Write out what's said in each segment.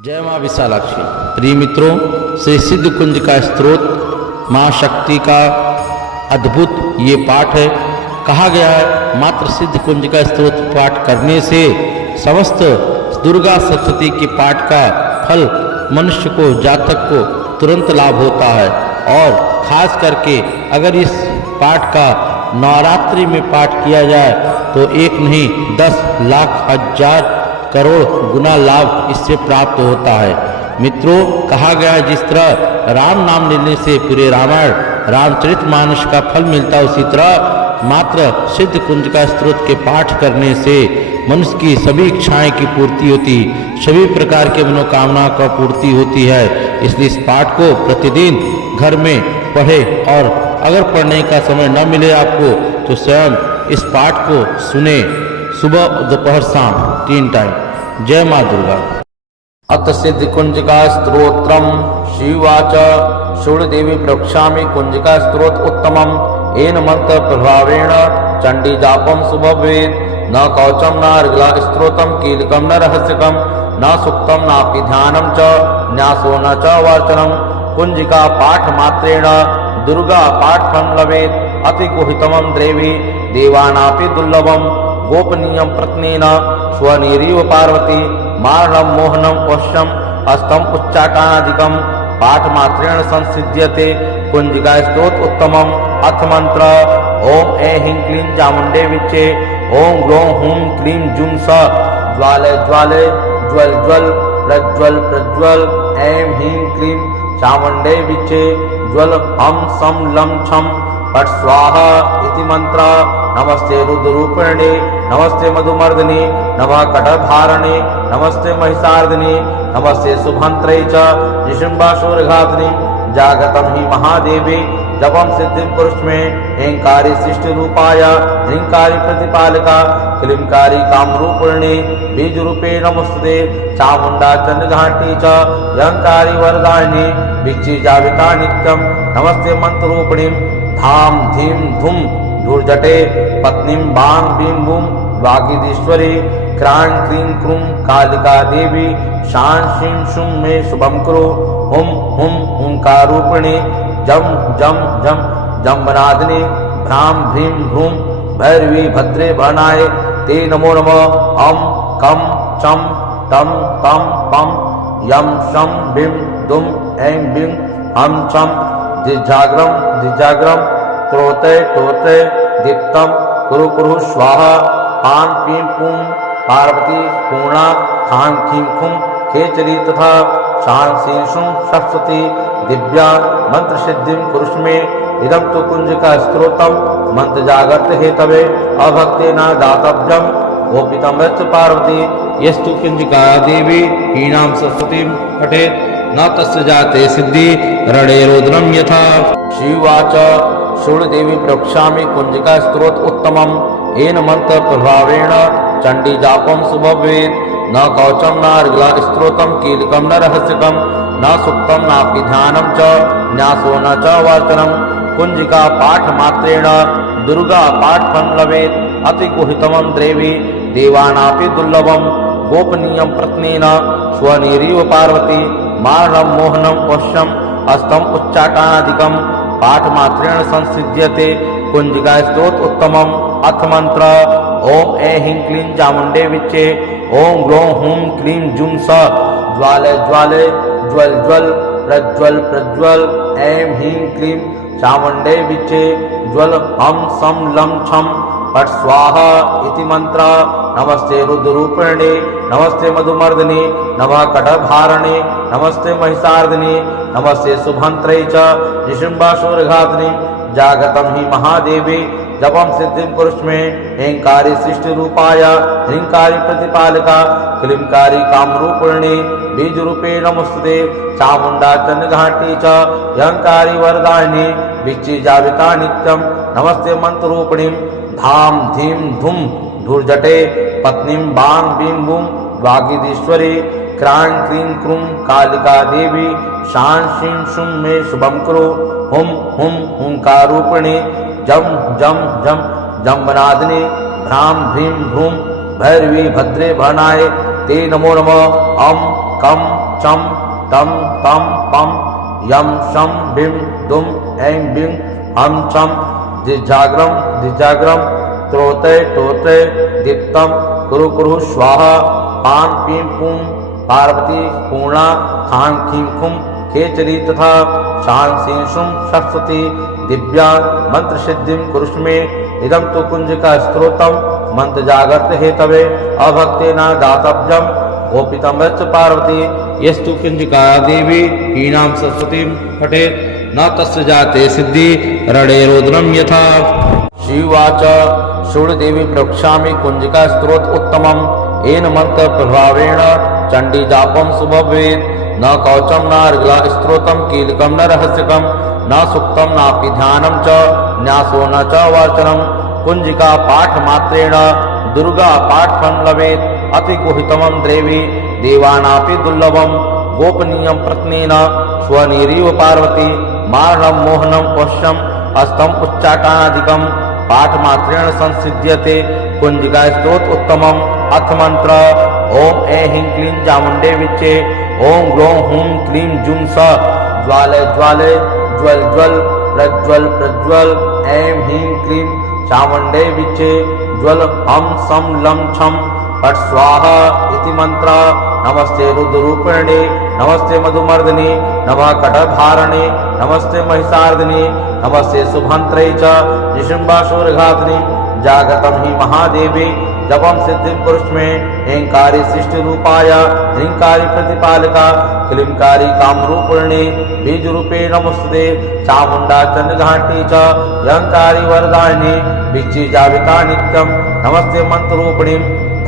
जय माँ विशालाक्षी। प्रिय मित्रों, श्री सिद्ध कुंज का स्त्रोत माँ शक्ति का अद्भुत ये पाठ है। कहा गया है मात्र सिद्ध कुंज का स्त्रोत पाठ करने से समस्त दुर्गा सप्तशती के पाठ का फल मनुष्य को, जातक को तुरंत लाभ होता है। और खास करके अगर इस पाठ का नवरात्रि में पाठ किया जाए तो एक नहीं 10 लाख हजार करोड़ गुना लाभ इससे प्राप्त होता है। मित्रों, कहा गया है जिस तरह राम नाम लेने से पूरे रामायण रामचरितमानस का फल मिलता है, उसी तरह मात्र सिद्ध कुंज का स्त्रोत के पाठ करने से मनुष्य की सभी इच्छाएं की पूर्ति होती, सभी प्रकार के मनोकामनाओं का पूर्ति होती है। इसलिए इस पाठ को प्रतिदिन घर में पढ़े, और अगर पढ़ने का समय न मिले आपको तो स्वयं इस पाठ को सुने, सुबह दोपहर शाम 3 टाइम। जय माँ दुर्गा। अत सिद्ध कुंज का स्त्रोत्रम शिवाच शूलदेवी प्रवक्ष्यामि कुंज का स्त्रोत उत्तमम एन मंत्र प्रभावेण चंडी जापम सुभवेद न कौचम न अर्गला स्त्रोतम कीलकम न रहस्यकम न सुक्तम नापि ध्यानम च न्यासो न च वर्चनम। कुंज का पाठ मात्रेण दुर्गा पाठ फल लभेत अति गुहितमं देवी देवानापि दुर्लभम गोपनीयं प्रत्नेन स्वनीरीव पार्वती मारणं मोहनं पश्यम हस्तम उच्चाटनादिकं पाठ मात्रेण संसिद्ध्यते कुंज का स्तोत्र उत्तमम। अथ मंत्र ओम ऐं ह्रीं क्लीं चामुंडे विच्चे ओम ग्लौं हूं क्लीं जुं स ज्वाले ज्वाले ज्वल ज्वल प्रज्वल प्रज्वल ऐं ह्रीं क्लीं चामुंडे विच्चे ज्वल हम सम लं छम पट स्वाहा इति मंत्र। नमस्ते रुद्ररूपिणे नमस्ते मधुमर्दिनी नमः कटधारिणे नमस्ते महिषार्दिनी नमस्ते शुभंत्रे च निशुम्बासुरघातिनी जागतम ही महादेवी जपम सिद्धिं कुरुष्मे हेंकारी शिष्ट रूपाय ह्रींकारी प्रतिपालिका क्लींकारी कामरूपिणी बीज रूपे नमस्ते चामुंडा चंद्रघाटी च यंकारी वरदायिनी भिक्षी जाविका नित्यम नमस्ते मंत्ररूपिणी धाम धीम धूम धूर्जटे पत्नीं बां बीं बूं वागीधीश्वरी क्रां क्रीं क्रूं कालिका देवी शां शीं शुं मे शुभं कुरु हुं हुं हुंकारूपिणी जम जम जम जम्बनादिनी भ्रां भ्रीं भ्रूं भैरवी भद्रे भरणाय ते नमो नमः। अं कं चं तं तं पं यं शं बिं दुं ऐं बिं हं चं दिजाग्रम दिजाग्रम त्रोते टोते दीप्तम कुरु कुरु स्वाहा पां पीं पूं पार्वती पूर्णा खां खीं खुं खेचरी तथा शां शीं शुं सरस्वती दिव्या मंत्र सिद्धिं कुरुष्मे। इदं तु कुंज का स्त्रोतम मंत्र जागृत हेतवे अभक्ते न दातव्यम गोपितमृत पार्वती यस्तु कुंज का देवी हीनां सरस्वतीं पठेत् न तस्य जाते सिद्धि रणे रोदनम यथा। शिवाच शूलदेवी प्रवक्ष्यामि कुंज का स्त्रोत उत्तमम एन मंत्र प्रभावेण चंडी जापम सुभवेद न कौचम न अर्गला स्त्रोतम कीलकम न रहस्यकम न सुक्तम नापि ध्यानम च न्यासो न च वर्चनम। कुंज का पाठ मात्रेण दुर्गा पाठ फल लभेत अति गुहितमं देवी देवानापि दुर्लभम गोपनीयं प्रत्नेन स्वनीरीव पार्वती मारणं मोहनं पश्यम हस्तम उच्चाटनादिकं पाठ मात्रेण संसिद्ध्यते कुंज का स्तोत्र उत्तमम। अथ मंत्र ओम ऐं ह्रीं क्लीं चामुंडे विच्चे ओम ग्लौं हूं क्लीं जुं स ज्वाले ज्वाले ज्वल ज्वल प्रज्वल प्रज्वल ऐं ह्रीं क्लीं चामुंडे विच्चे ज्वल हम सम लं छम पट स्वाहा इति मंत्र। नमस्ते रुद्ररूपिणे नमस्ते मधुमर्दिनी नमः कटधारिणे नमस्ते महिषार्दिनी नमस्ते शुभंत्रे च निशुम्बासुरघातिनी जागतम ही महादेवी जपम सिद्धिं कुरुष्मे हेंकारी शिष्ट रूपाय ह्रींकारी प्रतिपालिका क्लींकारी कामरूपिणी बीज रूपे नमस्ते चामुंडा चंद्रघाटी च यंकारी वरदायिनी भिक्षी जाविका नित्यम नमस्ते मंत्ररूपिणी धाम धीम धूम धूर्जटे पत्नीं बां बीं बूं वागीधीश्वरी क्रां क्रीं क्रूं कालिका देवी शां शीं शुं मे शुभं कुरु हुं हुं हुंकारूपिणी जम जम जम जम्बनादिनी भ्रां भ्रीं भ्रूं भैरवी भद्रे भरणाय ते नमो नमः। अं कं चं तं तं पं यं शं भीं दुं ऐं बीं हं चं जिजाग्रं त्रोते टोते दीप्तं कुरु कुरु स्वाहा पां पीं पूं पार्वती पूर्णा खां खीं खुं खेचरी तथा शां सीं शुं सरस्वती दिव्या मंत्र सिद्धिं कुरुष्मे इदं तु कुंजिका स्तोत्रम मंत्र जागृत हेतवे अभक्तेन दातव्यम गोपितं वच पार्वती यस्तु कुंजिका देवी हीनां सरस्वतीं पठेत् न तस्य जाते सिद्धि रणेरोदनं यथा। शिवाच शूलदेवी प्रवक्ष्यामि कुंजिका स्तोत्र उत्तमम् येन मंत्र प्रभावेण चंडी जापं सुभवेत् न कवचं न अर्गला स्तोत्रं कीलकं न रहस्यकं न सुक्तं नापि ध्यानं च न्यासो न च वर्चनं कुंजिका पाठ मात्रेण दुर्गा पाठफलं लभेत् अति गुहितमं देवी देवानापि दुर्लभं गोपनीयं प्रत्नेन स्वनिरीव पार्वती मारणं मोहनं वश्यं हस्तम् उच्चाटनादिकं पाठमात्रेण संसिद्ध्यते कुंजिका स्तोत्र उत्तमम् अथ मंत्र ओम ऐं ह्रीं क्लीं चामुण्डे विच्चे ओम ग्लौं हूं क्लीं जुं स ज्वाले ज्वाले ज्वल ज्वल प्रज्वल प्रज्वल ऐं ह्रीं क्लीं चामुण्डे विच्चे ज्वल हम सम लं छम फट् स्वाहा इति मंत्र। नमस्ते रुद्ररूपिणे नमस्ते मधुमर्दिनी नमः कटभारणे नमस्ते महिषार्दिनी नमस्ते शुभंत्रे च निशुम्बासुरघातिनी जागतं हि महादेवी जपं सिद्धिं कुरुष्मे ऐंकारी शिष्टरूपाय ह्रींकारी प्रतिपालिका क्लींकारी कामरूपिणी बीजरूपे नमस्ते चामुण्डा चन्द्रघाटी च यंकारी वरदायिनी विच्चिजाविता नित्यं नमस्ते मंत्ररूपिणीं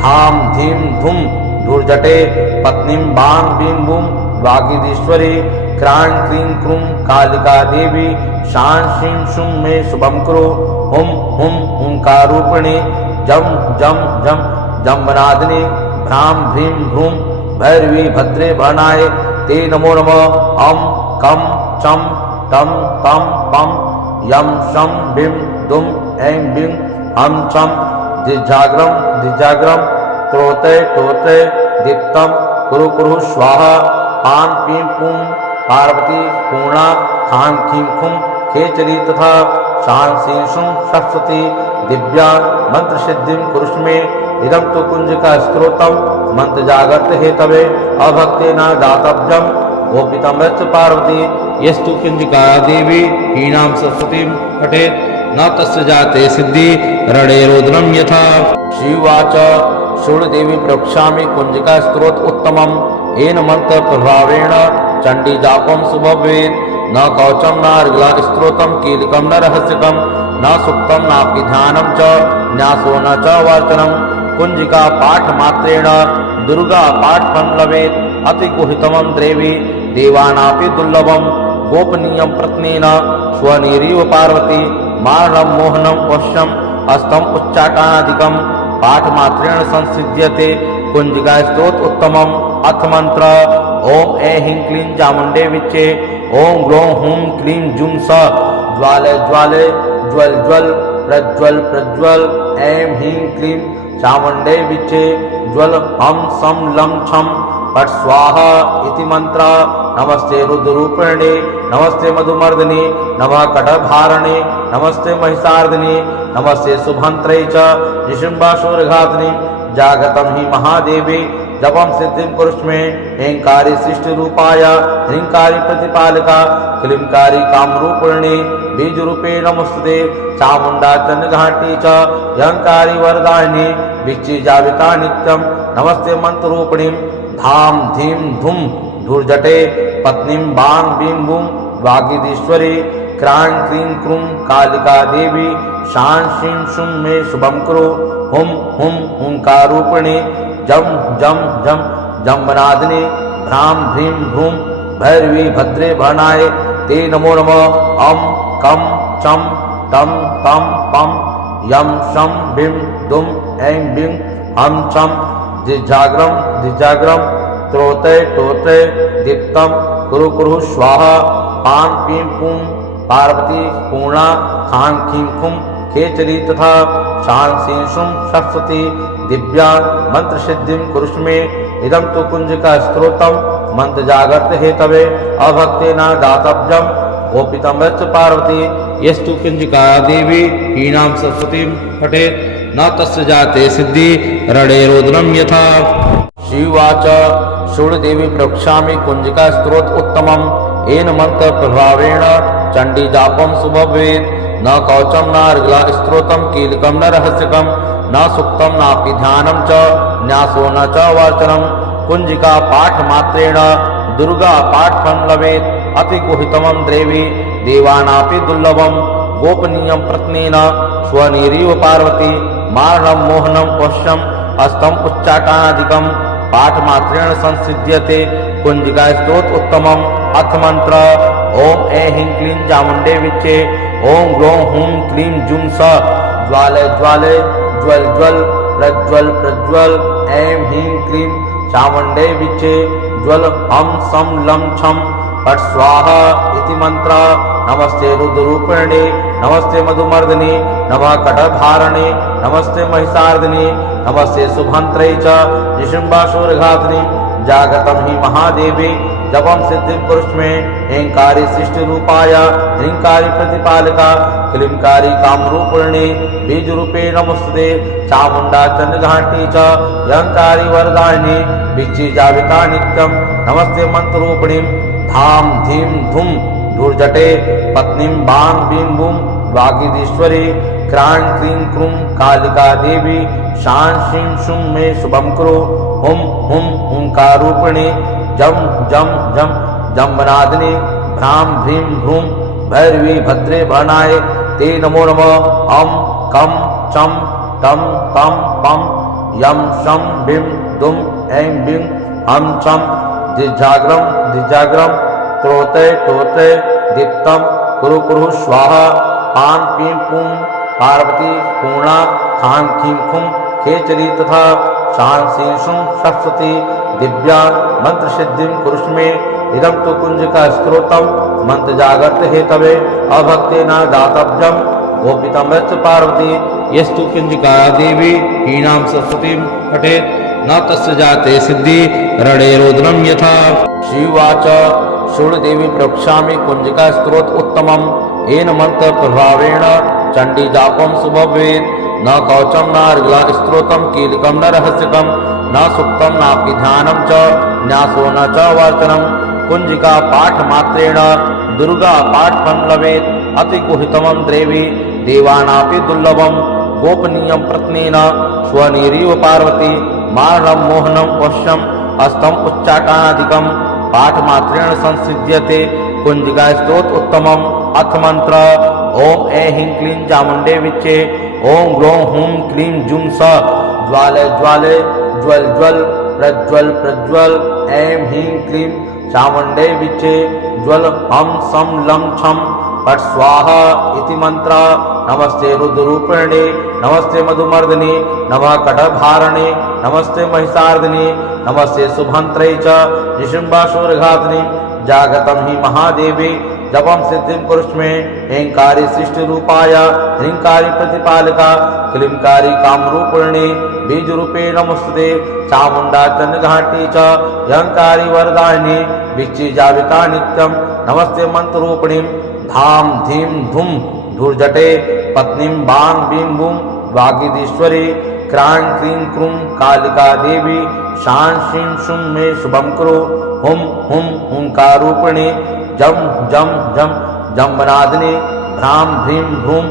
धाम धीम धूम धूर्जटे पत्नीं बां बीं बूं वागीधीश्वरी क्रां क्रीं क्रूं कालिका देवी शां शीं शुं मे शुभं कुरु हुं हुं हुंकारूपिणी जम जम जम जम्बनादिनी भ्रां भ्रीं भ्रूं भैरवी भद्रे भरणाय ते नमो नमः अं कं चं तं तं पं यं शं भीं दुं ऐं बीं हं चं जिजाग्रं त्रोते टोते दीप्तं कुरु कुरु स्वाहा पां पीं पूं पार्वती पूर्णा खां खीं खुं खेचरी तथा शां सीं शुं सरस्वती दिव्या मंत्र सिद्धिं कुरुष्मे इदं तु कुंजिका स्तोत्रम मंत्र जागृत हेतवे अभक्तेन दातव्यम गोपितं वच पार्वती यस्तु कुंजिका देवी हीनां सरस्वतीं पठेत् न तस्य जाते सिद्धि रणेरोदनं यथा। शिवाच शूलदेवी प्रवक्ष्यामि कुंजिका स्तोत्र उत्तमम् येन मंत्र प्रभावेण चंडी जापं सुभवेत् न कवचं न अर्गला स्तोत्रं कीलकं न रहस्यकं न सुक्तं नापि ध्यानं च न्यासो न च वर्चनं कुंजिका पाठमात्रेण दुर्गा पाठफलं लभेत् अति गुहितमं देवी देवानापि दुर्लभं गोपनीयं प्रत्नेन स्वनिरीव पार्वती मारणं मोहनं वश्यं हस्तम् उच्चाटनादिकं पाठमात्रेण संसिद्ध्यते कुंजिका स्तोत्र उत्तमम् अथ मंत्र ओम ऐं ह्रीं क्लीं चामुण्डे विच्चे ओम ग्लौं हूं क्लीं जुं स ज्वाले ज्वाले ज्वल ज्वल प्रज्वल प्रज्वल ऐं ह्रीं क्लीं चामुण्डे विच्चे ज्वल हम सम लं छम फट् स्वाहा इति मंत्र। नमस्ते रुद्ररूपिणे नमस्ते मधुमर्दिनी नमः कटभारणे नमस्ते महिषार्दिनी नमस्ते शुभंत्रे च निशुम्बासुरघातिनी जागतं हि महादेवी जपं सिद्धिं कुरुष्मे ऐंकारी शिष्टरूपाय ह्रींकारी प्रतिपालिका क्लींकारी कामरूपिणी बीजरूपे नमस्ते चामुण्डा चन्द्रघाटी च यंकारी वरदायिनी विच्चिजाविता नित्यं नमस्ते मंत्ररूपिणीं धाम धीम धूम धूर्जटे पत्नीं बां बीं बूं वागीधीश्वरी क्रां क्रीं क्रूं कालिका देवी शां शीं शुं मे शुभं कुरु हुं हुं हुंकारूपिणी जम जम जम जम्बनादिनी भ्रां भ्रीं भ्रूं भैरवी भद्रे भरणाय ते नमो नमः अं कं चं तं तं पं यं शं भीं दुं ऐं बीं हं चं जिजाग्रं त्रोते टोते दीप्तं कुरु कुरु स्वाहा पां पीं पूं पार्वती पूर्णा खां खीं खुं खेचरी तथा शां सीं शुं सरस्वती दिव्या मंत्र सिद्धिं कुरुष्मे इदं तु कुंजिका स्तोत्रम मंत्र जागृत हेतवे अभक्तेन दातव्यम गोपितं च पार्वती यस्तु कुंजिका देवी हीनां सरस्वतीं पठेत् न तस्य जाते सिद्धि रणेरोदनं यथा। शिवाच शूलदेवी प्रवक्ष्यामि कुंजिका स्तोत्र उत्तमम् येन मंत्र प्रभावेण चंडी जापम सुभवेत् न कवचम न अर्गला स्तोत्रम कीलकम न रहस्यकम न सुक्तम नापि ध्यानम च न्यासो न च वर्चनम कुंजिका पाठ मात्रेण दुर्गा पाठ फलं लभेत् अति गुहितमं देवी देवानापि दुर्लभम गोपनीयं प्रत्नेन स्वनिरीव पार्वती मारणं मोहनं वश्यम हस्तम उच्चाटनादिकं पाठ मात्रेण संसिद्ध्यते कुंजिका स्तोत्र उत्तमम् अथ मंत्र ओम ऐं ह्रीं क्लीं चामुंडे विच्चे ओम ग्लौं हूं क्लीं जुं स ज्वाले ज्वाले ज्वल ज्वल प्रज्वल प्रज्वल ऐं ह्रीं क्लीं चामुंडे विच्चे ज्वल हम सम लं छम पट स्वाहा इति मंत्र। नमस्ते रुद्ररूपिणे नमस्ते मधुमर्दिनी नमः कटभारणे नमस्ते महिषार्दिनी नमस्ते शुभंत्रे च निशुम्बासुरघातिनी जागतं हि महादेवी जपम सिद्धिं कुरुष्मे हेंकारी सृष्टि रूपाय ह्रींकारी प्रतिपालिका क्लींकारी कामरूपिणी बीज रूपे नमस्ते चामुंडा चंद्रघाटी च यंकारी वरदायिनी बिच्ची जाविका नित्यम नमस्ते मंत्ररूपिणी धाम धीम धुम धूर्जटे पत्नीं बां बीं बूं वागीधीश्वरी क्रां क्रीं क्रूं कालिका देवी शां शीं शुं मे शुभं कुरु हुं हुं हुंकारूपिणी जम जम जम जम्बनादिनी भ्रां भ्रीं भ्रूं भैरवी भद्रे भरणाय ते नमो नमः अं कं चं टं तं पं यं शं बिं दुं ऐं बिं हं चं दिजाग्रम त्रोते टोते दीप्तं कुरु कुरु स्वाहा पां पीं पुं पार्वती पूर्णा खां खीं खुं खेचरी तथा शां शीं शुं सरस्वती दिव्या मंत्र सिद्धिं कुरुष्मे इदं तु कुंजिका स्तोत्रम मंत्र जागृत हेतवे अभक्तेन दातव्यम गोपितं च पार्वती यस्तु कुंजिका देवी हीनां सरस्वतीं पठेत् न तस्य जाते सिद्धि रणेरोदनं यथा। शिवाच शूलदेवी प्रवक्ष्यामि कुंजिका स्तोत्र उत्तमम् येन मंत्र प्रभावेण चंडी जापम सुभवेत् न कवचम न अर्गला स्तोत्रम कीलकम न रहस्यकम न सुक्तम नापि ध्यानम च न्यासो न च वर्चनम कुंजिका पाठ मात्रेण दुर्गा पाठ फलं लभेत् अति गुहितमं देवी देवानापि दुर्लभम गोपनीयं प्रत्नेन स्वनिरीव पार्वती मारणं मोहनं वश्यम हस्तम उच्चाटनादिकं पाठ मात्रेण संसिद्ध्यते कुंजिका स्तोत्र उत्तमम् अथ मंत्र ओम ऐं ह्रीं क्लीं चामुंडे विच्चे ओम ग्लौं हूं क्लीं जुं स ज्वाले ज्वाले ज्वल ज्वल प्रज्वल प्रज्वल ऐं ह्रीं क्लीं चामुंडे विच्चे ज्वल हम सम लं छम पट स्वाहा इति मंत्र। नमस्ते रुद्ररूपिणे नमस्ते मधुमर्दिनी नमः कटभारणे नमस्ते महिषार्दिनी नमस्ते शुभंत्रे च निशुम्बासुरघातिनी जागतं हि महादेवी जपम सिद्धिं कुरुष्मे हेंकारी सृष्टि रूपाय ह्रींकारी प्रतिपालिका क्लींकारी कामरूपिणी बीज रूपे नमस्ते चामुंडा चंद्रघाटी च यंकारी वरदायिनी बिच्ची जाविका नित्यम नमस्ते मंत्ररूपिणी धाम धीम धुम धूर्जटे पत्नीं बां बीं बूं वागीधीश्वरी क्रां क्रीं क्रूं कालिका देवी शां शीं शुं मे शुभं कुरु हुं हुं हुंकारूपिणी जम जम जम जम्बनादिनी भ्रां भ्रीं भ्रूं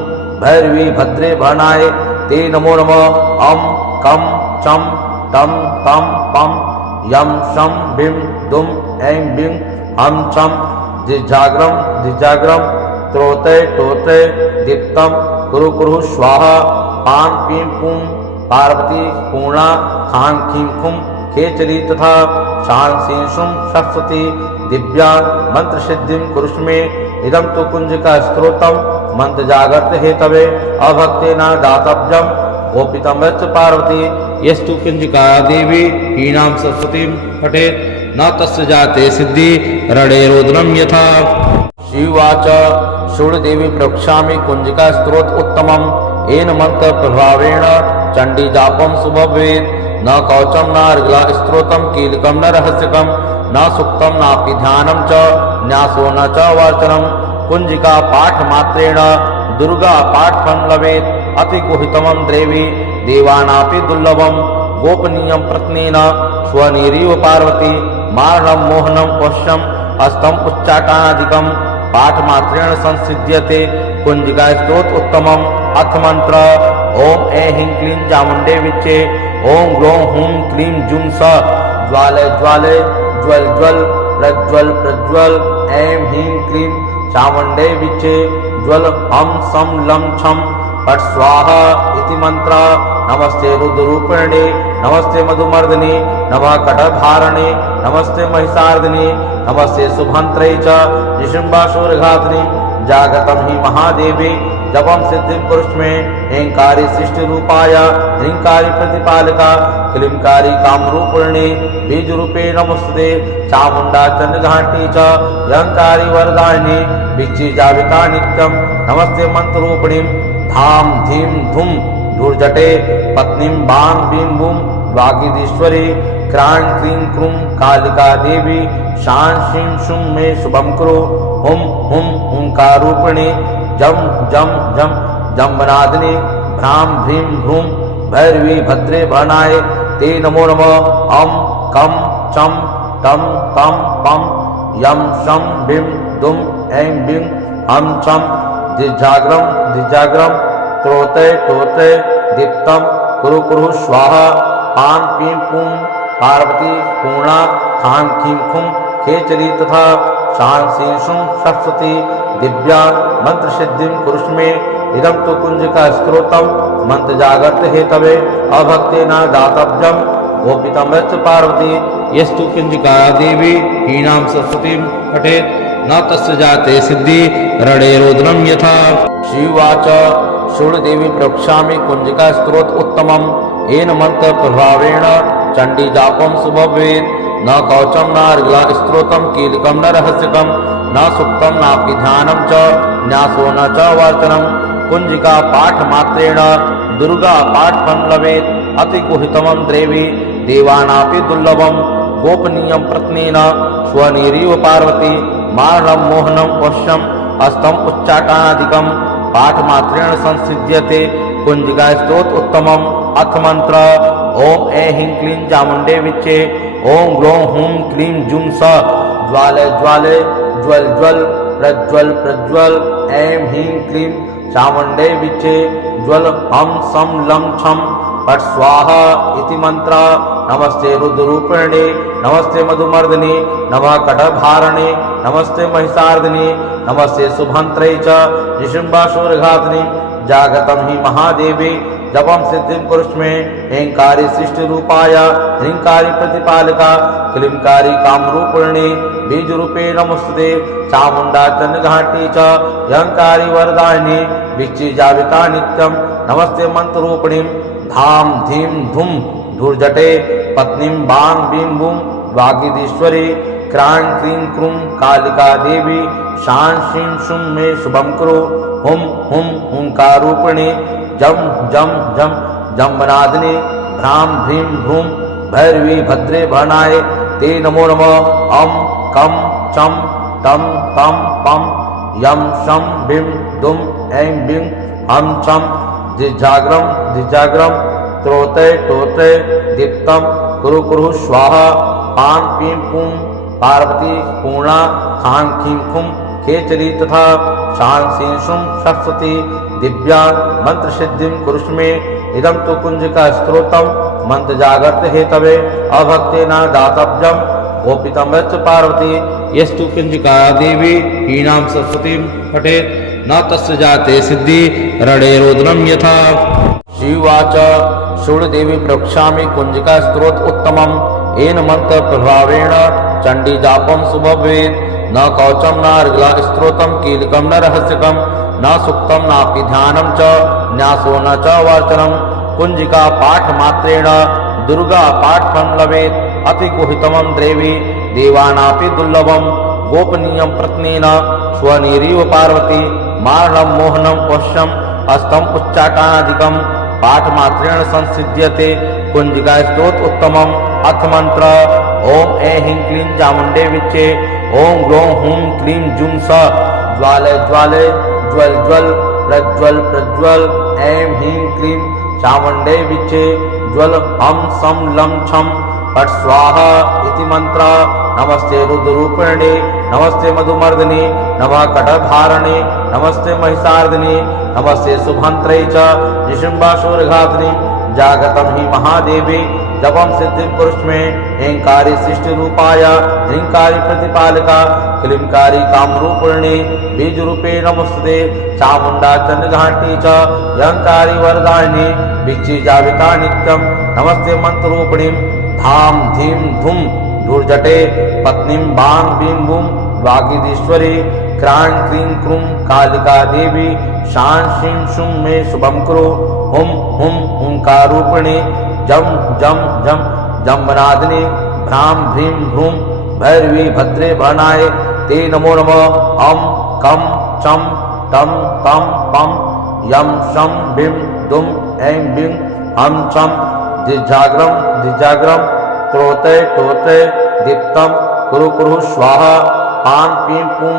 भैरवी भद्रे भरणाय ते नमो नमः अं कं चं टं तं पं यं शं बिं दुं ऐं बिं हं चं दिजाग्रम त्रोते टोते दीप्तं कुरु कुरु स्वाहा पां पीं पुं पार्वती पूर्णा खां खीं खुं खेचरी तथा शां शीं शुं सरस्वती दिव्या मंत्र सिद्धिं कुरुष्मे इदं तु कुंजिका स्तोत्रम मंत्र जागृत हेतवे अभक्तेन दातव्यम गोपितं च पार्वती यस्तु कुंजिका देवी हीनां सरस्वतीं पठेत् न तस्य जाते सिद्धि रणेरोदनं यथा। शिवाच शूलदेवी प्रवक्ष्यामि कुंजिका स्तोत्र उत्तमम् येन मंत्र प्रभावेण चंडी जापम सुभवेत् न कवचम न अर्गला स्तोत्रम कीलकम न रहस्यकम न सुक्तं नापि ध्यानं च न्यासो न च वर्चनं कुंजिका पाठ मात्रेण दुर्गा पाठफलं लभेत् अति गुहितमं देवी देवानापि दुर्लभं गोपनीयं प्रत्नेन स्वनिरीव पार्वती मारणं मोहनं पश्यं हस्तम उच्चाटनादिकं पाठमात्रेण संसिद्ध्यते कुंजिका स्तोत्र उत्तमम् अथ मंत्र ओम ऐं ह्रीं क्लीं चामुंडे विच्चे ओम ग्लौं हूं क्लीं जुं स ज्वालय ज्वालय ज्वल ज्वल प्रज्वल प्रज्वल ऐं ह्रीं क्लीं चामुंडे विच्चे ज्वल हम सम लं छम फट् स्वाहा इति मंत्र। नमस्ते रुद्ररूपिणे नमस्ते मधुमर्दिने नमः कटधारणे नमस्ते महिषार्दिने नमस्ते शुभंत्रे च निशुम्बासुरघातिने जागतं हि महादेवी जपं सिद्धिं कुरुष्मे हेंकारी सृष्टि रूपाय ह्रींकारी प्रतिपालिका क्लींकारी कामरूपिणे बीजरूपे नमस्ते चामुंडा चंद्रघाटी च यंकारी वरदायिनी विच्चिजाविता नित्यं नमस्ते मंत्ररूपिणीं धाम धीम धूम धूर्जटे पत्नीं बां बीं बूं वागीधीश्वरी क्रां क्रीं क्रूं कालिका देवी शां शीं शुं मे शुभं कुरु हुं हुं हुंकारूपिणी जम जम जम जम्बनादिनी भ्रां भ्रीं भ्रूं भैरवी भद्रे भरणाय ते नमो नमः अं कं चं टं तं पं यं शं भीं दुं ऐं बीं हं छं दिजाग्रम त्रोते टोते दीप्तं कुरु कुरु स्वाहा पां पीं पूं पार्वती पूर्णा खां खीं खुं खेचरी तथा शां शीं शुं सरस्वती दिव्या मंत्र सिद्धिं कुरुष्मे इदं तु कुंजिका स्तोत्रं मंत्र जागर्त हेतवे अभक्तेन दातव्यं गोपितं यच्च पार्वती यस्तु कुंजिका देवी हीनां सरस्वतीं पठेत् न तस्य जाते सिद्धि रणे रोदनं यथा। शिवाच सूर्यदेवी प्रवक्ष्यामि कुंजिका स्तोत्र उत्तमम् येन मंत्र प्रभावेण चंडी जापं सुभवेत् न कवचं न अर्घ्य स्तोत्रं कीलकं न रहस्यकं न सुक्तं नापि ध्यानं च न्यासो न च वर्चनं कुंजिका पाठ मात्रेण दुर्गा पाठफलं लभेत् अति गुहितमं देवी देवानापि दुर्लभं गोपनीयं प्रत्नेन स्वनिरीव पार्वती मारणं मोहनं पश्यं हस्तम उच्चाटनादिकं पाठमात्रेण संसिद्ध्यते कुंजिका स्तोत्र उत्तमम् अथ मंत्र ओम ऐं ह्रीं क्लीं चामुंडे विच्चे ओम ग्लौं हूं क्लीं जुं स ज्वालय ज्वालय ज्वल ज्वल प्रज्वल प्रज्वल ऐं ह्रीं क्लीं चामुंडे विच्चे ज्वल हम सम लं छम फट् स्वाहा इति मंत्र। नमस्ते रुद्ररूपिणे नमस्ते मधुमर्दिने नमः कटधारणे नमस्ते महिषार्दिने नमस्ते शुभंत्रे च निशुम्बासुरघातिने जागतं हि महादेवी जपं सिद्धिं कुरुष्मे हेंकारी सृष्टि रूपाय ह्रींकारी प्रतिपालिका क्लींकारी कामरूपिणे बीजरूपे नमस्ते चामुंडा चंद्रघाटी च यंकारी वरदायिनी विच्चिजाविता नित्यं नमस्ते मंत्ररूपिणीं धाम धीम धूम धूर्जटे पत्नीं बां बीं बूं वागीधीश्वरी क्रां क्रीं क्रूं कालिका देवी शां शीं शुं मे शुभं कुरु हुं हुं हुंकारूपिणी जम जम जम जम्बनादिनी भ्रां भ्रीं भ्रूं भैरवी भद्रे भरणाय ते नमो नमः अं कं चं टं तं पं यं शं भीं दुं ऐं बीं हं छं दिजाग्रम त्रोते टोते दीप्तं कुरु कुरु स्वाहा पां पीं पूं पार्वती पूर्णा खां खीं खुं खेचरी तथा शां शीं शुं सरस्वती दिव्या मंत्र सिद्धिं कुरुष्मे इदं तु कुंजिका स्तोत्रं मंत्र जागर्त हेतवे अभक्तेन दातव्यं गोपितं यच्च पार्वती यस्तु कुंजिका देवी हीनां सरस्वतीं पठेत् न तस्य जाते सिद्धि रणे रोदनं यथा। शिवाच सूर्यदेवी प्रवक्ष्यामि कुंजिका स्तोत्र उत्तमम् येन मंत्र प्रभावेण चंडी जापं सुभवेत् न कवचं न अर्घ्य स्तोत्रं कीलकं न रहस्यकं न सुक्तं नापि ध्यानं च न्यासो न च वर्चनं कुंजिका पाठ मात्रेण दुर्गा पाठफलं लभेत् अति गुहितमं देवी देवानापि दुर्लभं गोपनीयं प्रत्नेन स्वनिरीव पार्वती मारणं मोहनं पश्यं हस्तम उच्चाटनादिकं पाठमात्रेण संसिद्ध्यते कुंजिका स्तोत्र उत्तमम् अथ मंत्र ओम ऐं ह्रीं क्लीं चामुण्डे विच्चे ओम ग्लौं हूं क्लीं जुं स ज्वालय ज्वालय ज्वल ज्वल प्रज्वल प्रज्वल ऐं ह्रीं क्लीं चामुण्डे विच्चे ज्वल हम सम लं छम फट् स्वाहा इति मंत्र। नमस्ते रुद्ररूपिणे नमस्ते मधुमर्दिनी नमः कटभारणे नमस्ते महिषार्दिनी नमस्ते शुभंत्रे च निशुम्बासुरघातिनी जागतं हि महादेवी जपं सिद्धिं कुरुष्मे ऐंकारी सृष्टि रूपाय ह्रींकारी प्रतिपालिका क्लींकारी कामरूपिणी बीजरूपे नमस्ते चामुंडा चंद्रघाटी च यंकारी वरदायिनी भिक्षिजाविता नित्यं नमस्ते मंत्ररूपिणी धाम धीम धूम धूर्जटे पत्नीं बां बीं बूं वागीधीश्वरी क्रां क्रीं क्रूं कालिका देवी शां शीं शुं मे शुभं कुरु हुं हुं हुंकारूपिणी जम जम जम जम्बनादिनी भ्रां भ्रीं भ्रूं भैरवी भद्रे भरणाय ते नमो नमः अं कं चं तं तं पं यं शं बिं दुं ऐं बिं हं चं दिजाग्रम त्रोते टोते दीप्तं कुरु कुरु स्वाहा पां पीं पूं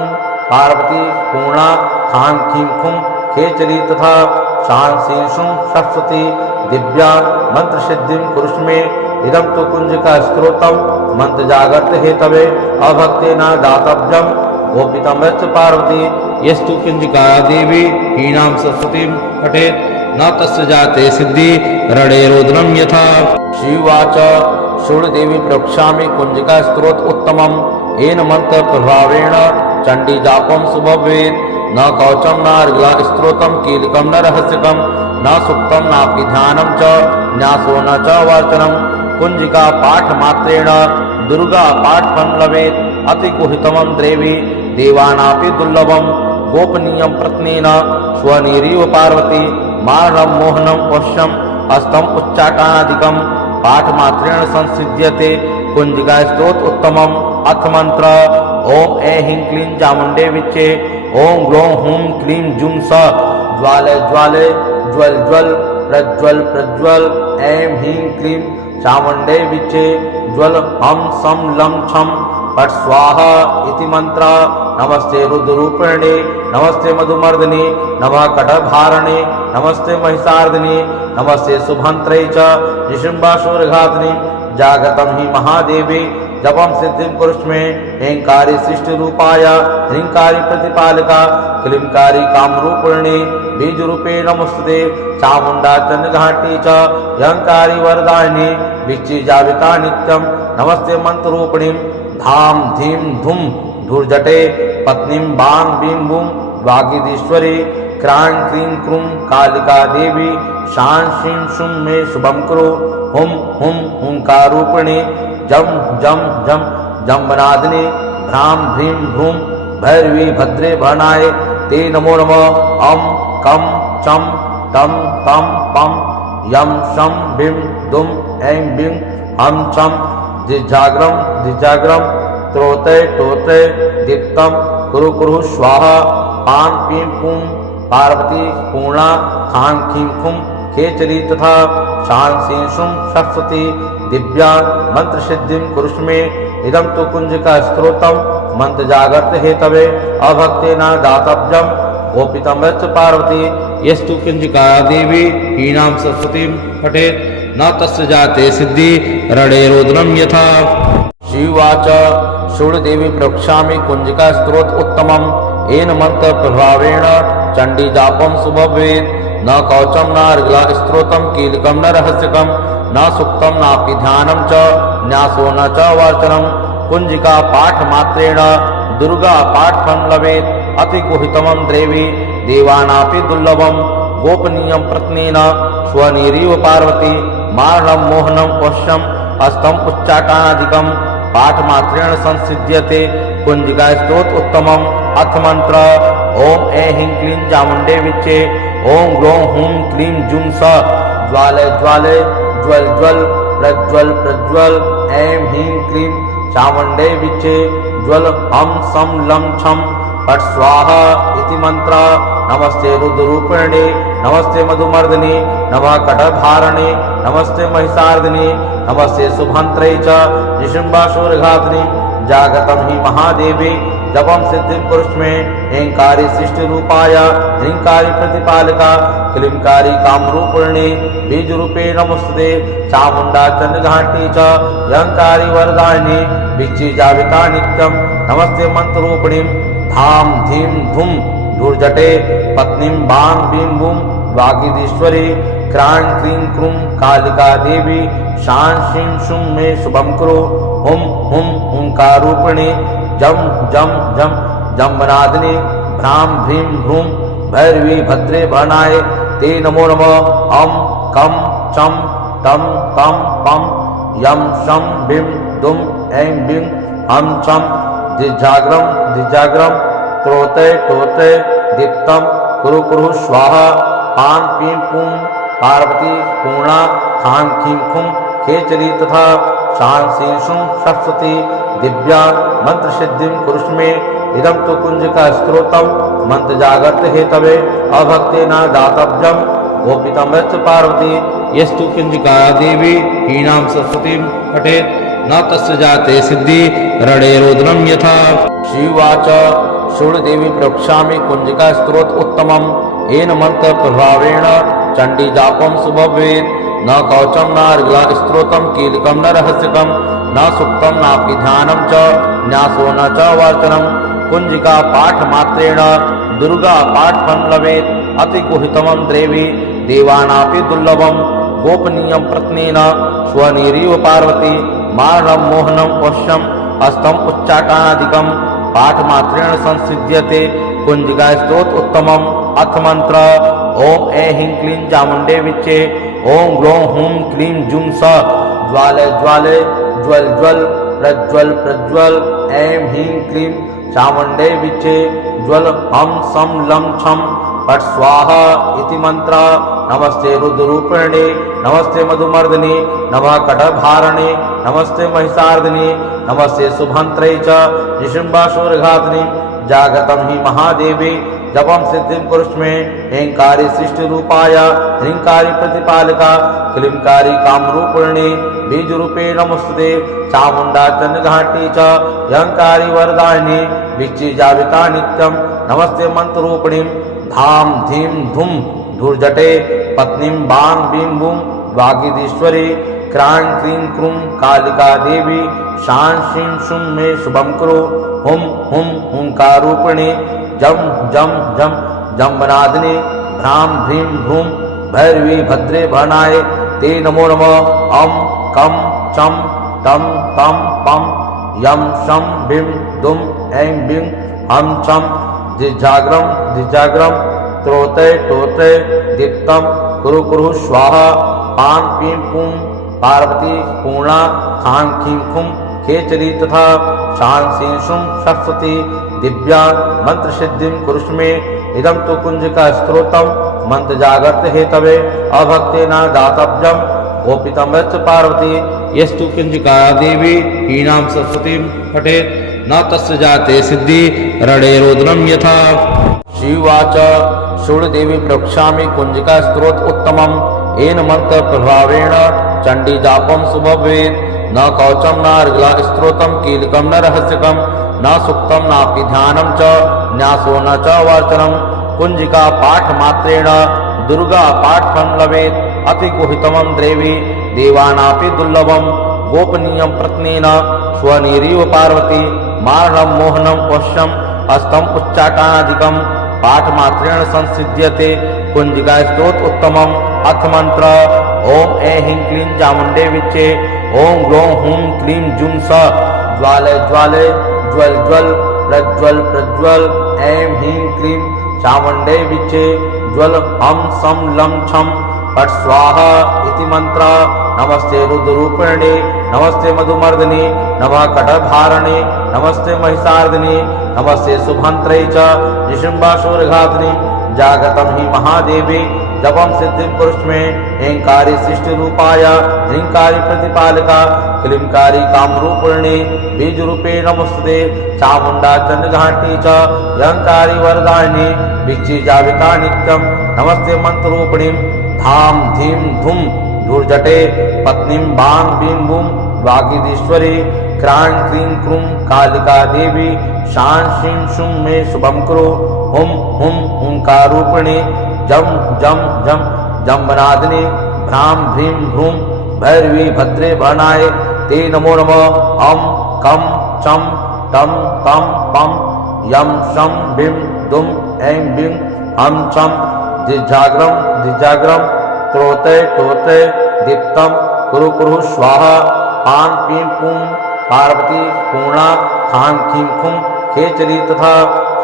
पार्वती पूर्णा खां खीं खुं खेचरी तथा शां शीं शुं सरस्वती दिव्या मंत्र सिद्धिं कुरुष्मे इदं तु कुंजिका स्त्रोतं मंत्र जागर्त हेतवे अभक्तेन दातव्यं गोपितं यच्च पार्वती यस्तु कुंजिका देवी हीनां सरस्वतीं पठेत् न तस्य जाते सिद्धि रणेरोदनं यथा। शिवाच शूलदेवी प्रवक्ष्यामि कुंजिका स्तोत्र उत्तमम् येन मंत्र प्रभावेण चंडी जापं सुभवेत् न कवचं न अर्गला स्तोत्रं कीलकं न रहस्यकं न सुक्तं नापि ध्यानं च न्यासो न च वर्चनं कुंजिका पाठ मात्रेण दुर्गा पाठफलं लभेत् अति गुहितमं देवी देवानापि दुर्लभं गोपनीयं प्रत्नेन स्वनिरीव पार्वती मारणं मोहनं पश्यं हस्तम् उच्चाटनादिकं पाठमात्रेण संसिद्ध्यते कुंजिका स्तोत्र उत्तमम्। अथ मंत्र ओम ऐं ह्रीं क्लीं चामुण्डे विच्चे ओम ग्लौं हूं क्लीं जुं स ज्वालय ज्वालय ज्वल ज्वल प्रज्वल प्रज्वल ऐं ह्रीं क्लीं चामुण्डे विच्चे ज्वल हम सम लं छम फट् स्वाहा इति मंत्र। नमस्ते रुद्ररूपिणे नमस्ते मधुमर्दिनी नमः कटभारणे नमस्ते महिषार्दिनी नमस्ते शुभंत्रे च निशुम्बासुरघातिनी जागतं हि महादेवी जपं सिद्धिं कुरुष्मे ऐंकारी सृष्टि रूपाय ह्रींकारी प्रतिपालिका क्लींकारी कामरूपिणी बीजरूपे नमस्ते चामुंडा चंद्रघाटी च यंकारी वरदायिनी भिक्षिजाविता नित्यं नमस्ते मंत्ररूपिणी धाम धीम धूम धूर्जटे पत्नीं बां बीं बूं वागीधीश्वरी क्रां क्रीं क्रूं कालिका देवी शां शीं शुं मे शुभं कुरु हुं हुं हुंकारूपिणी जम जम जम जम्बनादिनी भ्रां भ्रीं भ्रूं भैरवी भद्रे भरणाय ते नमो नमः अं कं चं तं तं पं यं शं बिं दुं ऐं बिं हं चं दिजाग्रम त्रोते टोते दीप्तं कुरु कुरु स्वाहा पां पीं पूं पार्वती पूर्णा खां खीं खुं खेचरी तथा शां शीं शुं सरस्वती दिव्या मंत्र सिद्धिं कुरुष्मे इदं तु कुंजिका स्तोत्रं मंत्र जागर्त हेतवे अभक्तेन दातव्यं गोपितं यच्च पार्वती यस्तु कुंजिका देवी हीनां सरस्वतीं पठेत् न तस्य जाते सिद्धि रणेरोदनं यथा। शिवाच शूलदेवी प्रवक्ष्यामि कुंजिका स्तोत्र उत्तमम् येन मंत्र प्रभावेण चंडी जापं सुभवेत् न कवचं न अर्गला स्तोत्रं कीलकं न रहस्यकं न सुक्तं नापि ध्यानं च न्यासो न च वर्चनं कुंजिका पाठमात्रेण दुर्गा पाठफलं लभेत् अति गुहितमं देवी देवानापि दुर्लभं गोपनीयं प्रत्नेन स्वनिरीव पार्वती मारणं मोहनं पश्यं हस्तम् उच्चाटनादिकं पाठमात्रेण संसिद्ध्यते कुंजिका स्तोत्र उत्तमम्। अथ मंत्र ओम ऐं ह्रीं क्लीं चामुण्डे विच्चे ओम ग्लौं हूं क्लीं जुं स ज्वालय ज्वालय ज्वल ज्वल प्रज्वल प्रज्वल ऐं ह्रीं क्लीं चामुण्डे विच्चे ज्वल हम सम लं छम फट् स्वाहा इति मंत्र। नमस्ते रुद्ररूपिणे नमस्ते मधुमर्दिनी नमः कटधारिणी नमस्ते महिषार्दिनी नमस्ते शुभंत्रै च निशुम्बासुरघातिनी जागतं हि महादेवी जपम सिद्धिं कुरुष्मे हेंकारी सृष्टि रूपाय ह्रींकारी प्रतिपालिका क्लींकारी कामरूपिणी बीज रूपे नमस्ते चामुंडा चंद्रघाटी च यंकारी वरदायिनी बिच्ची जाविका नित्यम नमस्ते मंत्ररूपिणी धाम धीम धूम धूर्जटे पत्नीं बां बीं बूं वागीधीश्वरी क्रां क्रीं क्रूं कालिका देवी शां शीं शुं मे शुभं कुरु हुं हुं हुंकारूपिणी जम जम जम जम्बनादिनी भ्रां भ्रीं भ्रूं भैरवी भद्रे भरणाय ते नमो नमः अं कं चं तं तं पं यं शं बिं दुं ऐं बिं हं चं दिजाग्रम त्रोते टोते दीप्तं कुरु कुरु स्वाहा पां पीं पूं पार्वती पूर्णा खां खीं खुं खेचरी तथा शां शीं शुं सरस्वती दिव्या मंत्र सिद्धिं कुरुष्मे इदं तु कुंजिका स्त्रोतम मंत्र जागृत हेतवे अभक्तेन दातव्यम गोपितं वत्स पार्वती यस्तु कुंजिका देवी हीनां सरस्वतीं पठेत् न तस्य जाते सिद्धि रणेरोदनं यथा शिवाच सूर्यदेवी प्रवक्ष्यामि कुंजिका स्त्रोत उत्तमम् येन मंत्र प्रभावेण चंडी जापं सुभवेत् न कवचं न अर्गला स्त्रोतं कीलकं न रहस्यकं न सुक्तं नापि ध्यानं च न्यासो न च वर्तनं कुंजिका पाठ मात्रेण दुर्गा पाठ फलं लभेत् अति गुहितमं देवी देवानापि दुर्लभं गोपनीयं प्रत्नेन स्वनिरीव पार्वती मारणं मोहनं पश्यं हस्तम् उच्चाटनादिकं पाठ मात्रेण संसिद्ध्यते कुंजिका स्तोत्र उत्तमम् अथ मंत्र ओम ऐं ह्रीं क्लीं चामुंडे विच्चे ओम ग्लौं हूं क्लीं जुं स ज्वाले ज्वाले ज्वल ज्वल प्रज्वल प्रज्वल ऐं ह्रीं क्लीं चामुंडे विच्चे ज्वल हम सम लं छम पट स्वाहा इति मंत्र नमस्ते रुद्ररूपिणी नमस्ते मधुमर्दिनी नमः कटधारिणी नमस्ते महिषार्दिनी नमस्ते शुभंत्रै च निशुम्बासुरघातिनी जागतं हि महादेवी जपं सिद्धिं कुरुष्मे हेंकारी सृष्टि रूपाय ह्रींकारी प्रतिपालिका क्लींकारी कामरूपिणी बीज रूपे नमस्ते चामुंडा चंद्रघाटी च यंकारी वरदायिनी बिच्ची जाविका नित्यम नमस्ते मंत्ररूपिणी धाम धीम धूम धूर्जटे पत्नीं बां बीं बूं वागीधीश्वरी क्रां क्रीं क्रूं कालिका देवी शां शीं शुं मे शुभं कुरु हुं हुं हुंकारूपिणी जम जम जम जम्बनादिनी भ्रां भ्रीं भ्रूं भैरवी भद्रे भरणाय ते नमो नमः अं कं चं तं तं पं यं शं बिं दुं ऐं बिं हं चं दिजाग्रम त्रोते टोते दीप्तं कुरु कुरु स्वाहा पां पीं पूं पार्वती पूर्णा खां खीं खुं खेचरी तथा शां शीं शुं सरस्वती दिव्या मंत्र सिद्धिं कुरुष्मे इदं तु कुंजिका स्त्रोतम मंत्र जागृत हेतवे अभक्तेन दातव्यम गोपितं वत्स पार्वती यस्तु कुंजिका देवी हीनां सरस्वतीं पठेत् न तस्य जाते सिद्धि रणेरोदनं यथा शिवाच सूर्यदेवी प्रवक्ष्यामि कुंजिका स्त्रोत उत्तमम् येन मंत्र प्रभावेण चंडी जापं सुभवेत् न कवचं न अर्गला स्त्रोतं कीलकं न रहस्यकं न सुक्तं नापि ध्यानं च न्यासो न च वर्तनं कुंजिका पाठ मात्रेण दुर्गा पाठ फलं लभेत् अति गुहितमं देवी देवानापि दुर्लभं गोपनीयं प्रत्नेन स्वनिरीव पार्वती मारणं मोहनं पश्यं हस्तम् उच्चाटनादिकं पाठ मात्रेण संसिद्ध्यते कुंजिका स्तोत्र उत्तमम् अथ मंत्र ओम ऐं ह्रीं क्लीं चामुंडे विच्चे ओम ग्लौं हूं क्लीं जुं स ज्वाले ज्वाले ज्वल ज्वल प्रज्वल प्रज्वल ऐं ह्रीं क्लीं चामुंडे विच्चे ज्वल हम सम लं छम पट स्वाहा इति मंत्र नमस्ते रुद्ररूपिणी नमस्ते मधुमर्दिनी नमः कटधारिणी नमस्ते महिषार्दिनी नमस्ते शुभंत्रै च निशुम्बासुरघातिनी जागतं हि महादेवी जपं सिद्धिं कुरुष्मे हेंकारी सृष्टि रूपाय ह्रींकारी प्रतिपालिका क्लींकारी कामरूपिणी बीज रूपे नमस्ते चामुंडा चंद्रघाटी च यंकारी वरदायिनी बिच्ची जाविका नित्यम नमस्ते मंत्ररूपिणीं धाम धीम धूम धूर्जटे पत्नीं बां बीं बूं वागीधीश्वरी क्रां क्रीं क्रूं कालिका देवी शां शीं शुं मे शुभं कुरु हुं हुं हुंकारूपिणी जम जम जम जम्बनादिनी भ्रां भ्रीं भ्रूं भैरवी भद्रे भनाय ते नमो नमः अं कं चं टं तं पं यं शं बिं दुं ऐं बिं हं चं दिजाग्रम त्रोते टोते दीप्तं कुरु कुरु स्वाहा पां पीं पूं पार्वती पूर्णा खां खीं खुं खेचरी तथा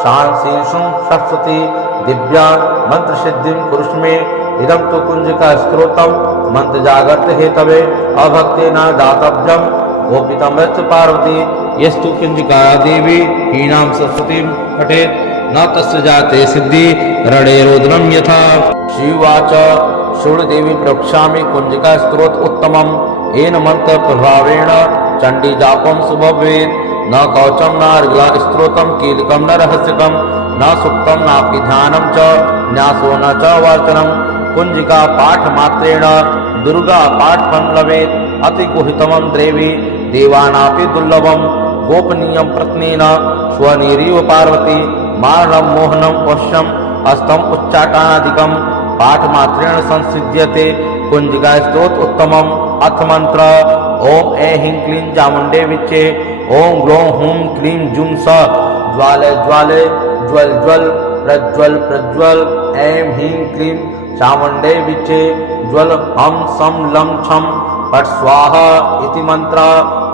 शां शीं शुं सरस्वती दिव्या मंत्र सिद्धिं कुरुष्मे इदं तु कुंजिका स्तोत्रम मंत्र जागृत हेतवे अभक्तेन दातव्यम गोपितं यच्च पार्वती यस्तु कुंजिका देवी हीनां सरस्वतीं पठेत् न तस्य जाते सिद्धि रणेरोदनं यथा। शिवाच शूलदेवी प्रवक्ष्यामि कुंजिका स्तोत्र उत्तमम् येन मंत्र प्रभावेण चंडी जापं सुभवेत् न कवचं न अर्गला स्तोत्रं कीलकं न रहस्यकं न सुक्तं नापि ध्यानं च न्यासो न च वर्तनं कुंजिका पाठ मात्रेण दुर्गा पाठफलं लभेत् अति गुहितमं देवी देवानापि दुर्लभं गोपनीयं प्रत्नेन स्वनिरीव पार्वती मारणं मोहनं वश्यं हस्तम् उच्चाटनादिकं पाठमात्रेण संसिद्ध्यते कुंजिका स्तोत्र उत्तमम् अथ मंत्र ओम ऐं ह्रीं क्लीं चामुण्डे विच्चे ओम ग्लौं हूं क्लीं जुं स ज्वाले ज्वाले ज्वल ज्वल प्रज्वल प्रज्वल ऐं ह्रीं क्लीं चामुण्डे विच्चे ज्वल हम सम लं छम पट स्वाहा इति मंत्र।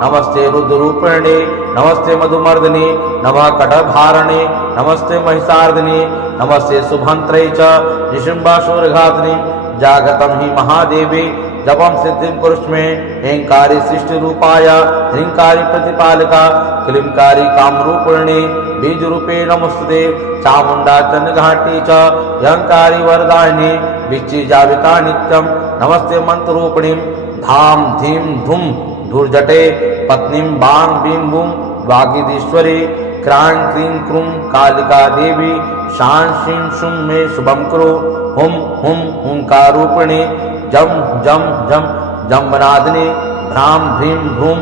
नमस्ते रुद्ररूपिणे नमस्ते मधुमर्दिनी नमः कटभारणे नमस्ते महिषार्दिनी नमस्ते शुभंत्रै च निशुम्बासुरघातिनी जागतं हि महादेवी जपं सिद्धिं कुरुष्मे हेंकारी सृष्टिरूपाय ह्रींकारी प्रतिपालिका क्लींकारी कामरूपिणी बीजरूपे नमस्ते चामुण्डा चन्द्रघाटी च यंकारी वरदायिनी विच्चिजाविका नित्यं नमस्ते मंत्ररूपिणीं धाम धीम धूम धूर्जटे पत्नीं बां बीं बूं वागीधीश्वरी क्रां क्रीं क्रूं कालिका देवी शां शीं शुं मे शुभं कुरु हुं हुं हुंकारूपिणी जम जम जम जम्बनादिनी भ्रां भ्रीं भ्रूं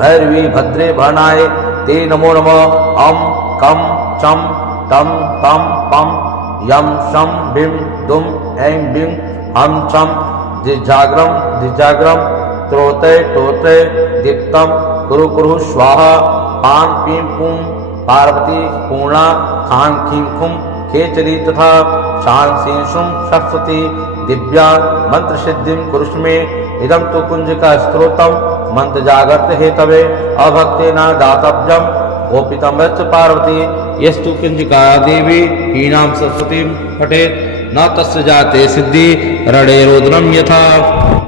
भैरवी भद्रे भनाय ते नमो नमः अं कं चं टं तं पं यं शं बिं दुं ऐं बिं हं चं दिजाग्रम त्रोते टोते दीप्तं कुरु कुरु स्वाहा पां पीं पूं पार्वती पूर्णा खां खीं खुं खेचरी तथा शां शीं शुं सरस्वती दिव्या मंत्र सिद्धिं कुरुष्मे इदं तु कुंजिका स्तोत्रम मंत्र जागृत हेतवे अभक्तेन दातव्यम गोपितं यच्च पार्वती यस्तु कुंजिका देवी हीनां सरस्वतीं पठेत् न तस्य जाते सिद्धि रणेरोदनं यथा।